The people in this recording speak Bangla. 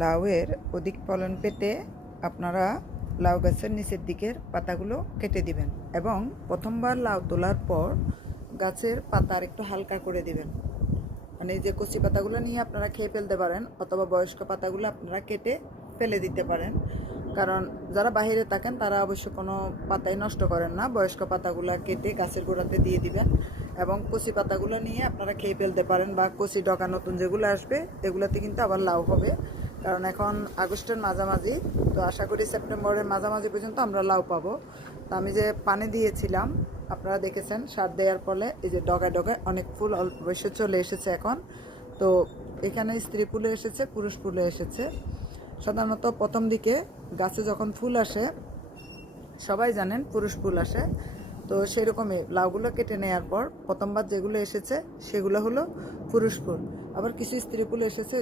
লাউয়ের অধিক ফলন পেতে আপনারা লাউ গাছের নিচের দিকের পাতাগুলো কেটে দিবেন এবং প্রথমবার লাউ তোলার পর গাছের পাতা আর একটু হালকা করে দিবেন। মানে এই যে কচি পাতাগুলো নিয়ে আপনারা খেয়ে ফেলতে পারেন অথবা বয়স্ক পাতাগুলো আপনারা কেটে ফেলে দিতে পারেন, কারণ যারা বাইরে থাকেন তারা অবশ্য কোনো পাতাই নষ্ট করেন না। বয়স্ক পাতাগুলো কেটে গাছের গোড়াতে দিয়ে দিবেন এবং কচি পাতাগুলো নিয়ে আপনারা খেয়ে ফেলতে পারেন, বা কচি ডগা নতুন যেগুলো আসবে এগুলাতে কিন্তু আবার লাউ হবে, কারণ এখন আগস্টের মাঝামাঝি, তো আশা করি সেপ্টেম্বরের মাঝামাঝি পর্যন্ত আমরা লাউ পাবো। তো আমি যে পানি দিয়েছিলাম আপনারা দেখেছেন, সার দেওয়ার ফলে এই যে ডগায় ডগায় অনেক ফুল অল্প বয়সে চলে এসেছে এখন। তো এখানে স্ত্রী ফুলে এসেছে, পুরুষ ফুলে এসেছে। সাধারণত প্রথম দিকে গাছে যখন ফুল আসে সবাই জানেন পুরুষ ফুল আসে, তো সেরকমই লাউগুলো কেটে নেওয়ার পর প্রথমবার যেগুলো এসেছে সেগুলো হলো পুরুষ ফুল, আবার কিছু স্ত্রী ফুল এসেছে।